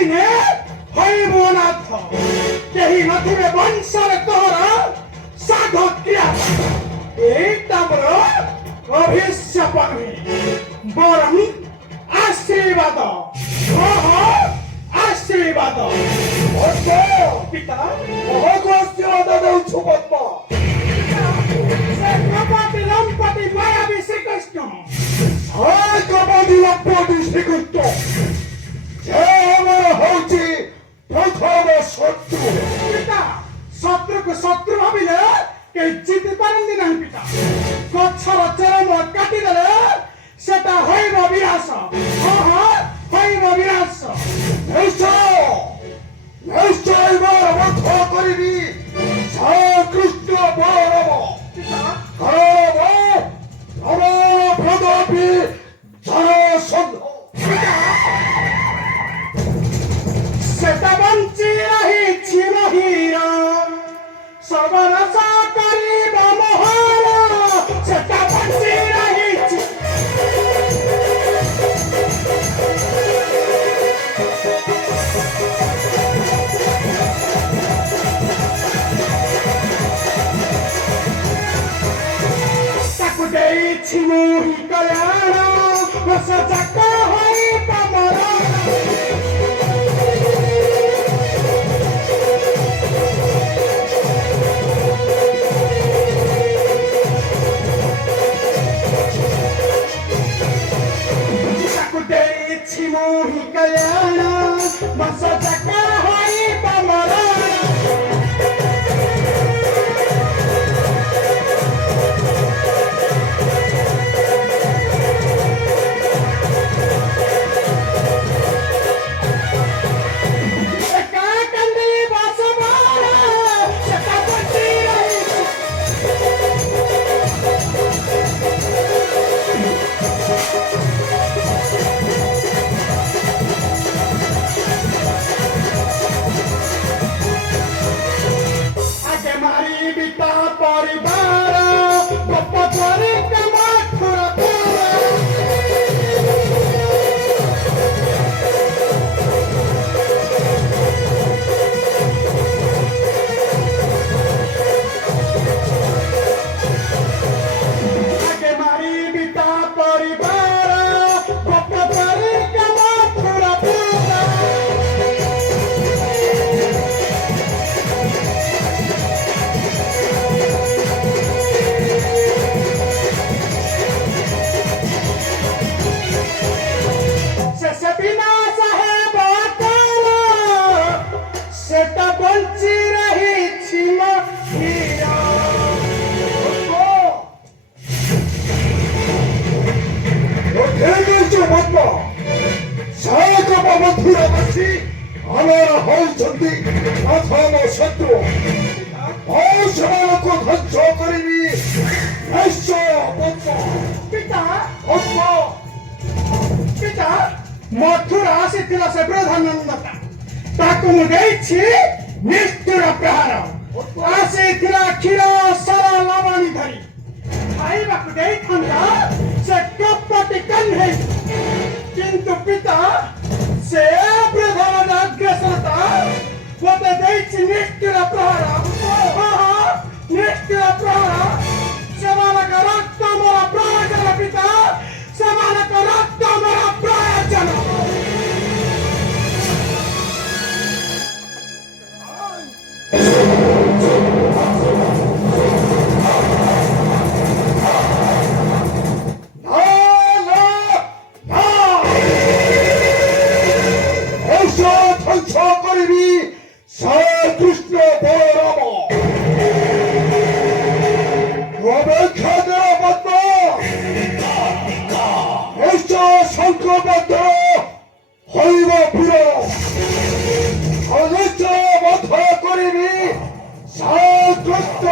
दिने হইব নাথ কেহি নথিবে বংশর তোর সাধক ক্রিয়া এইটা মোর অভিশাপ নহে বরং আশীর্বাদ আশীর্বাদ পিতা আশীর্বাদ দেউଛୁ পদ্ম সে কপটি লম্পটি মায়াবী শ্রীকৃষ্ণ কপটি লম্পটি শ্রীকৃষ্ণ যে আমার হଉଛି প্রথম শত্রু পিতা শত্রুকে শত্রু ভাবিলে কেହି জিতি পারନ୍ତି ନାହିଁ ପିତା ଗଛର ଚରମ କାଟିଦେଲେ ସେଟା ହୋଇବ ବିନାଶ ହୋଇବ ବିନାଶ নিশ্চয় নিশ্চয় ମୋର বধ କରିବି শ্রীকৃষ্ণ বলরাম প্রদপি জনসন্ধ ସେଟା ବଞ୍ଚି ରହିଛି ମହିର ସବରସ କରିବ ମୋହର ସେଟା ବଞ୍ଚି ରହିଛି ତାକୁ ଦେଇଛି ମୁହି କଲ୍ୟାଣ ରସ ଯାକ ହୋଇବ ମରଣ মোহি কল্যাণ বস জাকা হইব মরণ একা কান্দি বস বড় সেটা বঞ্চি রহিছি পিতা পরিবার গপ করে মথুর আগে মারি পিতা পরিবার গপ করে মথুর সেটা বঞ্চি রহিছি মহিরা পদ্ম সাগপ মথুরাবাসী আমার হଉଛନ୍ତି প্রথম শত্রু সেମାନଙ୍କୁ ধ্বংସ କରିବି ନିଶ୍ଚୟ ପଦ୍ମ পিতা ପଦ୍ମ পিতা মথুরা আসিଥିଲା ସେ ପ୍ରଧାନନ୍ଦତା ତାକୁ ମୁଁ ଦେଇଛି ନିଷ୍ଠୁର ପ୍ରହାର ଆସିଥିଲା କ୍ଷୀର ସର ଲବଣୀ ଧରି ଖାଇବାକୁ ଦେଇଥାନ୍ତା ସେ କପଟି କହ୍ନେଇ କିନ୍ତୁ ପିତା ସେ ପ୍ରଧାନର ଅଗ୍ରସରତା ମୋତେ ଦେଇଛି ନିଷ୍ଠୁର ପ୍ରହାର ନିଷ୍ଠୁର ପ୍ରହାର ସେମାନଙ୍କ ରକ୍ତ ମୋର ପ୍ରୟୋଜନ ପିତା ସେମାନଙ୍କ ରକ୍ତ ମୋର ପ୍ରୟୋଜନ ধ্বংস କରିବି শ্রীকৃষ্ণ বলরাম অপেক্ষা কর পদ্ম নিশ্চয় সংকল্পবদ্ধ হইব পূরণ নিশ্চয় বদ্ধ করিবি শ্রীকৃষ্ণ